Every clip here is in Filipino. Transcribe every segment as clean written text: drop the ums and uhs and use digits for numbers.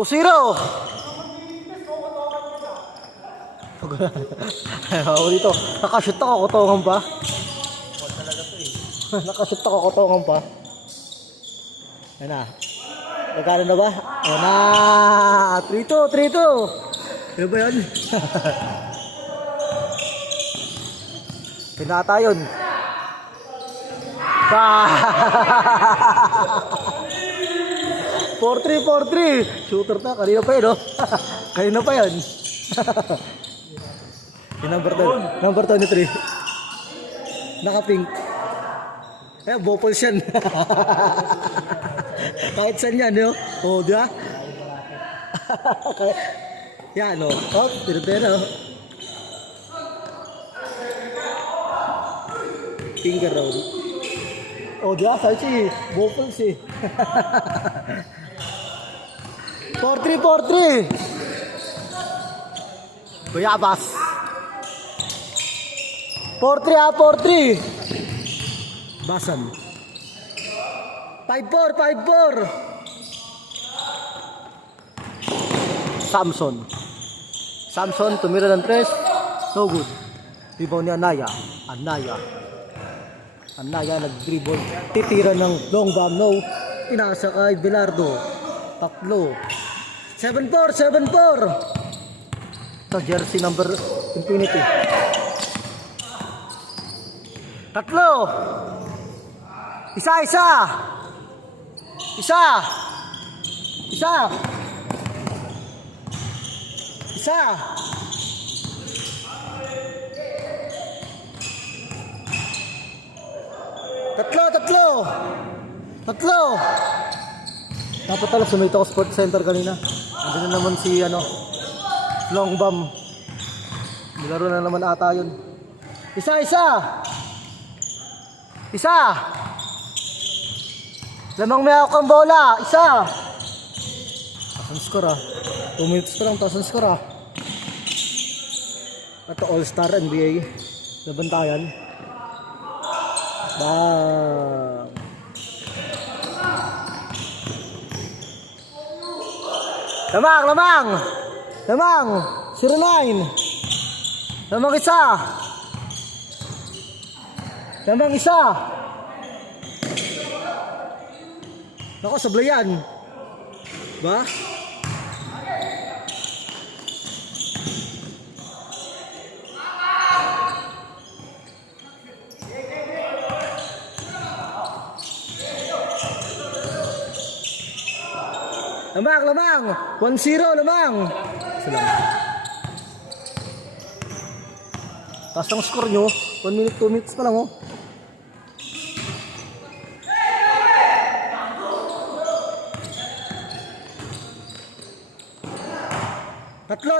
2-0. Ako dito. Nakashoot ako, kotongan pa. Nakashoot ako, kotongan pa. Ayan na. Nagkano na ba? Ayan na. 3-2, 3-2. Ano ba yan? Pinata yun. 4-3, 4-3. Shooter na. Kanina pa yun, no? Kanina pa yun. Yung number 23. Naka-pink. Eh, bopals yan. Kahit saan yan, no? O, di ba? Yan, no? Oh, pinatay, no? Finger round. O, di ba? Saan siya? Bopals, eh. 4-3, 4-3. Bayabas. 4-3, 4-3. Basan. 5-4, 5-4. Samson tumira ng 3. No good. Rebound ni Anaya. Anaya nag-dribble. Titira ng long bomb. No. Inasa kay Belardo. 3. 7-4, 7-4. Ito jersey number Infinity. 3. Isa. Tatlo. Dapat talaga sumita ako sports center kanina. Andun na naman si long bomb. Nilaro na naman ata yun. Isa. Lamang may ako ang bola. Isa. Tasan score, 2 minutes pa lang, tasan score, Ito All-Star NBA. Nabantayan. Bang. Lamang. 09. Lamang isa. Nako, sablayan. Ba? Lamang. 1-0, lamang. Salamat. Taas ang score nyo. 1 minute, 2 minutes pa lang, oh. Tatlo.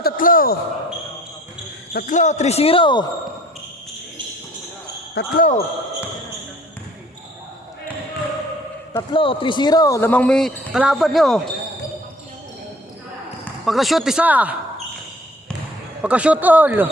3-0. Tatlo, 3-0. Lamang may kalaban nyo. Pagka-shoot, isa. Pagka-shoot, all.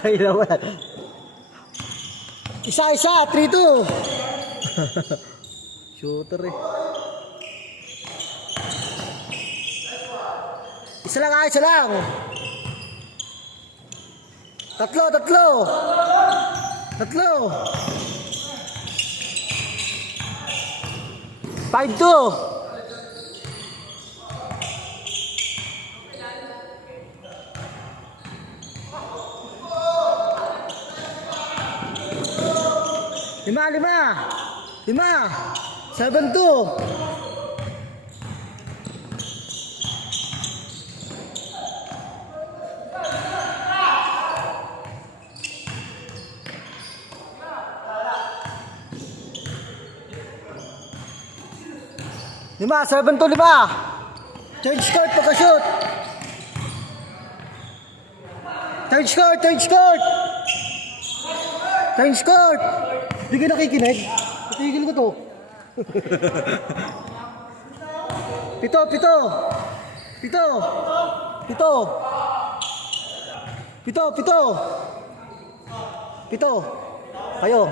Kaya naman. Isa, 3-2. Shooter, eh. Isa lang. Tatlo. 5-2. Lima. 7-2. Lima, 7-2, 5. Change court, pagka-shoot. Change court! Change court! Change court! Hindi ka nakikinig? Itigil ko to. Pito! Pito! Pito! Pito! Pito! Pito! Pito! Kayo!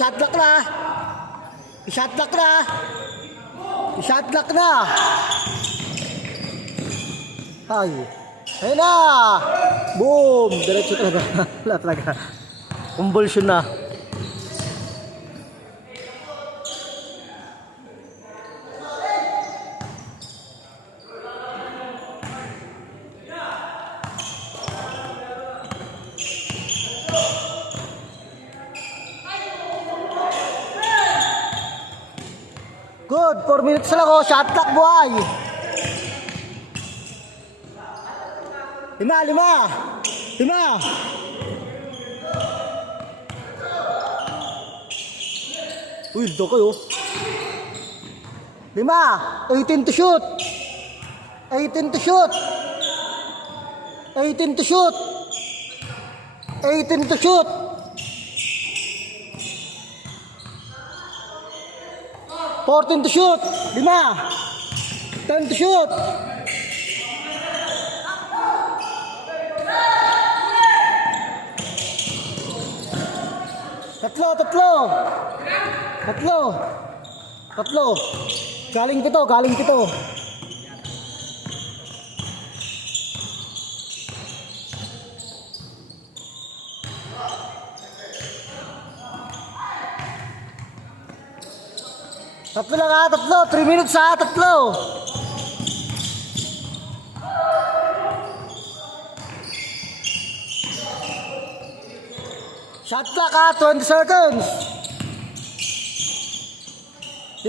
Shot clock na! Shot clock na! Shot clock na! Ay! Ayun na! Boom! Diretso talaga. Wala talaga. Convulsion na. Good! 4 minutes lang ako. Shot clock, buhay! 5! 5! 5! Uy, ito kayo. 5! 18 to shoot! 18 to shoot! 18 to shoot! 18 to shoot! 14 to shoot! 5! 10 to shoot! Tatlo. Galing pito. Tatlo lang 3 minutes tatlo. Shot clock 20 seconds. 5.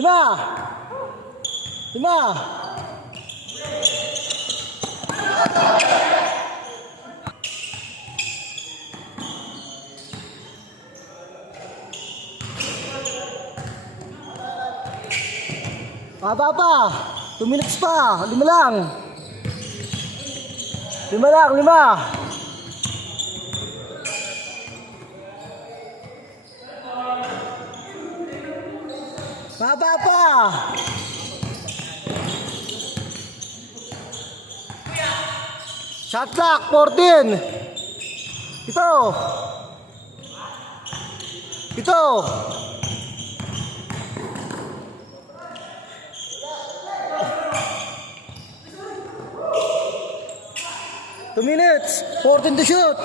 Baba pa. 2 minutes pa. 5 lang. 5 lang. Baba pa. Shot clock 14. Ito. 2 minutes. 14 to shoot.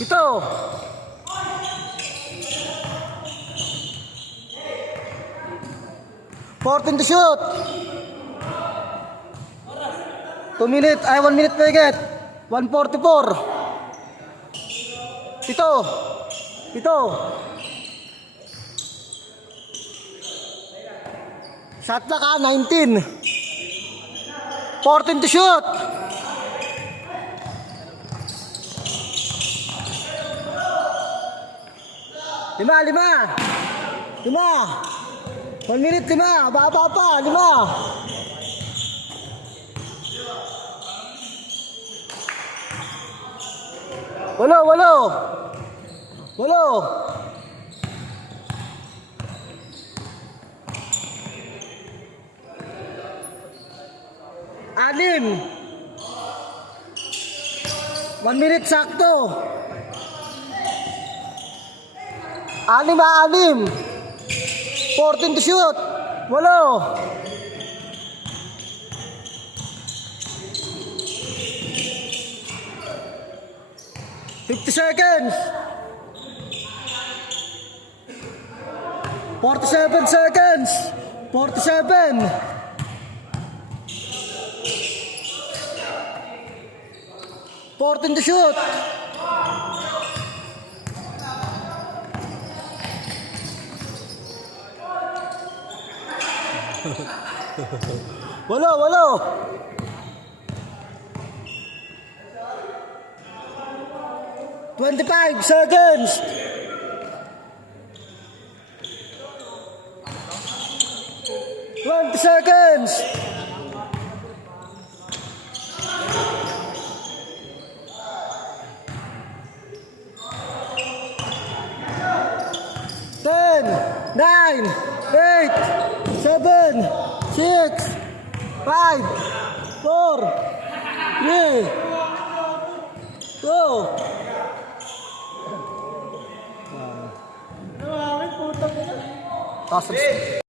Ito. 14 to shoot. 1 minute pa higit. 1:44. Ito. Shot clock 19. 14 to shoot. 5. 1 minute 5. Baba pa 5. Walo. 6. 1 minute sakto. 6. 14 to shoot. 8. 50 seconds. 47 seconds. 47. 14 to shoot. Walo. 25 seconds. Seconds. Ten, 9, 8, 7, 6, 5, 4, 3, 2. Taas.